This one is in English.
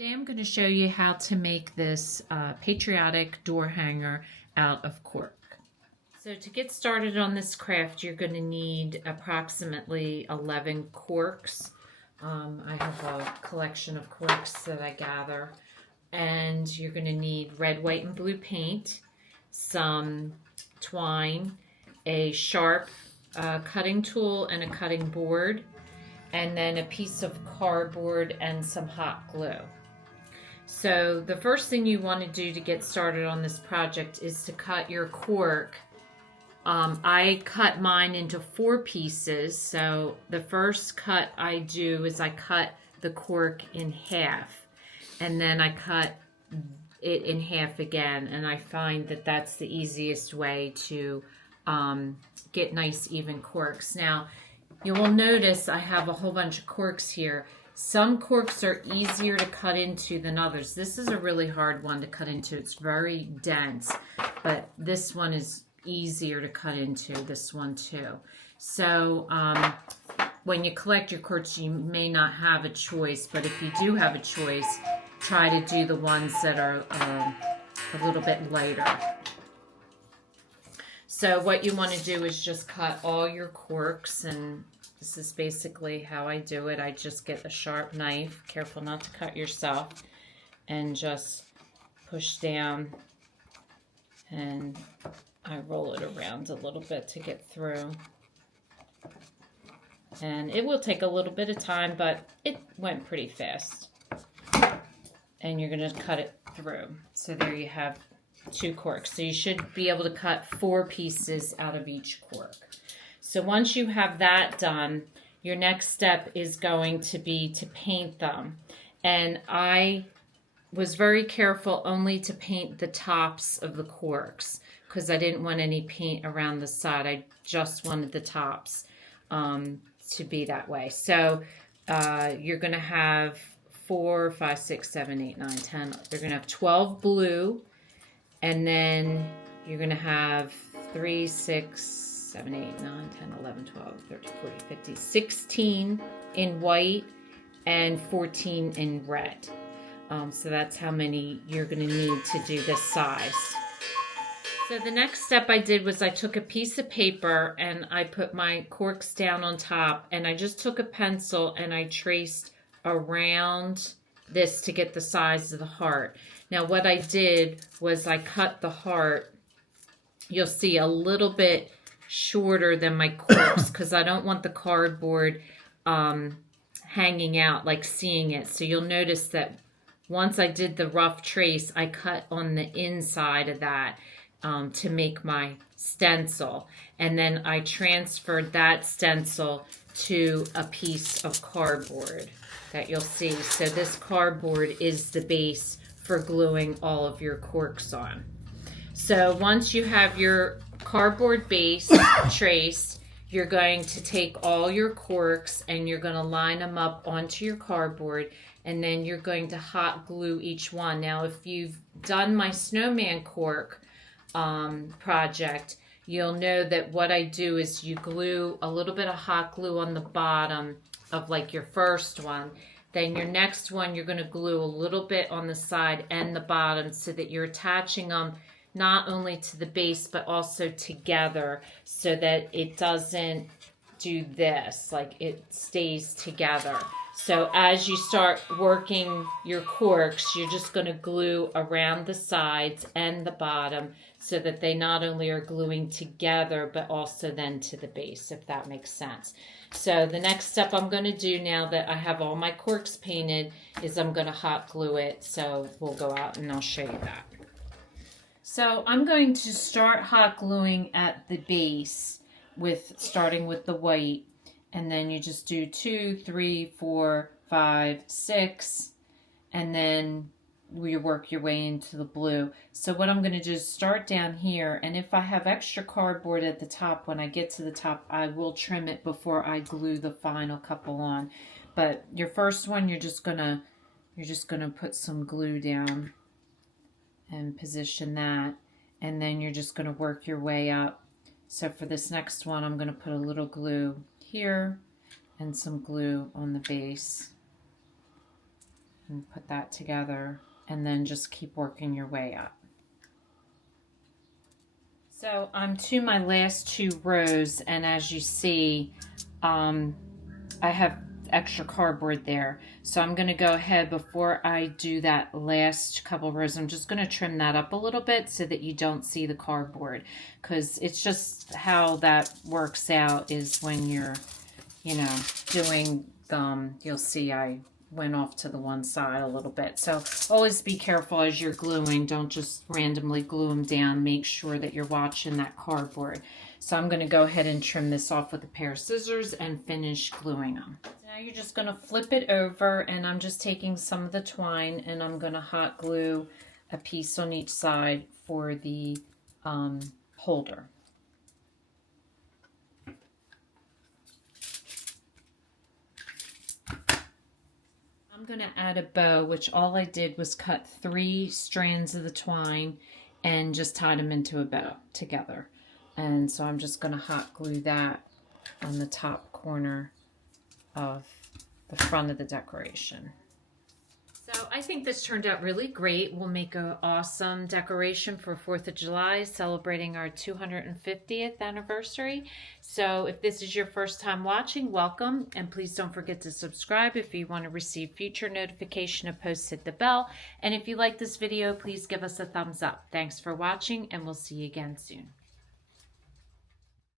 Today I'm going to show you how to make this patriotic door hanger out of cork. So to get started on this craft, you're going to need approximately 11 corks. I have a collection of corks that I gather. And you're going to need red, white, and blue paint, some twine, a sharp cutting tool and a cutting board, and then a piece of cardboard and some hot glue. So the first thing you want to do to get started on this project is to cut your cork. I cut mine into 4 pieces. So the first cut I do is I cut the cork in half, and then I cut it in half again, and I find that that's the easiest way to get nice even corks. Now you will notice I have a whole bunch of corks here. Some corks are easier to cut into than others. This is a really hard one to cut into. It's very dense, but this one is easier to cut into, this one too. So when you collect your corks, you may not have a choice, but if you do have a choice, try to do the ones that are a little bit lighter. So what you want to do is just cut all your corks, and this is basically how I do it. I just get a sharp knife, careful not to cut yourself, and just push down, and I roll it around a little bit to get through. And it will take a little bit of time, but it went pretty fast. And you're going to cut it through. So there you have 2 corks. So you should be able to cut 4 pieces out of each cork. So once you have that done, your next step is going to be to paint them. And I was very careful only to paint the tops of the corks because I didn't want any paint around the side. I just wanted the tops to be that way. So you're going to have 4, 5, 6, 7, 8, 9, 10. You're going to have 12 blue, and then you're going to have 3, 6, 7, 8, 9, 10, 11, 12, 13, 14, 15, 16 in white and 14 in red. So that's how many you're going to need to do this size. So the next step I did was I took a piece of paper and I put my corks down on top, and I just took a pencil and I traced around this to get the size of the heart. Now what I did was I cut the heart, you'll see, a little bit shorter than my corks because I don't want the cardboard hanging out, like seeing it. So you'll notice that once I did the rough trace, I cut on the inside of that to make my stencil, and then I transferred that stencil to a piece of cardboard that you'll see. So this cardboard is the base for gluing all of your corks on. So once you have your cardboard base traced, you're going to take all your corks and you're going to line them up onto your cardboard, and then you're going to hot glue each one. Now if you've done my snowman cork project, you'll know that what I do is you glue a little bit of hot glue on the bottom of like your first one. Then your next one, you're going to glue a little bit on the side and the bottom so that you're attaching them not only to the base but also together so that it doesn't do this, like it stays together. So as you start working your corks, you're just going to glue around the sides and the bottom so that they not only are gluing together but also then to the base, if that makes sense. So the next step I'm going to do now that I have all my corks painted is I'm going to hot glue it. So we'll go out and I'll show you that. So I'm going to start hot gluing at the base starting with the white, and then you just do 2, 3, 4, 5, 6, and then you work your way into the blue. So what I'm going to do is start down here, and if I have extra cardboard at the top, when I get to the top, I will trim it before I glue the final couple on. But your first one, you're just gonna put some glue down and position that, and then you're just going to work your way up. So for this next one, I'm going to put a little glue here and some glue on the base. And put that together, and then just keep working your way up. So I'm to my last 2 rows, and as you see, I have extra cardboard there. So I'm going to go ahead, before I do that last couple rows, I'm just going to trim that up a little bit so that you don't see the cardboard, because it's just how that works out is when you're, you know, doing you'll see I went off to the one side a little bit. So always be careful as you're gluing. Don't just randomly glue them down. Make sure that you're watching that cardboard. So I'm going to go ahead and trim this off with a pair of scissors and finish gluing them. Now you're just going to flip it over, and I'm just taking some of the twine and I'm going to hot glue a piece on each side for the holder. I'm going to add a bow, which all I did was cut 3 strands of the twine and just tied them into a bow together. And so I'm just going to hot glue that on the top corner of the front of the decoration. So I think this turned out really great. We'll make an awesome decoration for 4th of July, celebrating our 250th anniversary. So if this is your first time watching, welcome. And please don't forget to subscribe if you want to receive future notification of posts. Hit the bell. And if you like this video, please give us a thumbs up. Thanks for watching, and we'll see you again soon.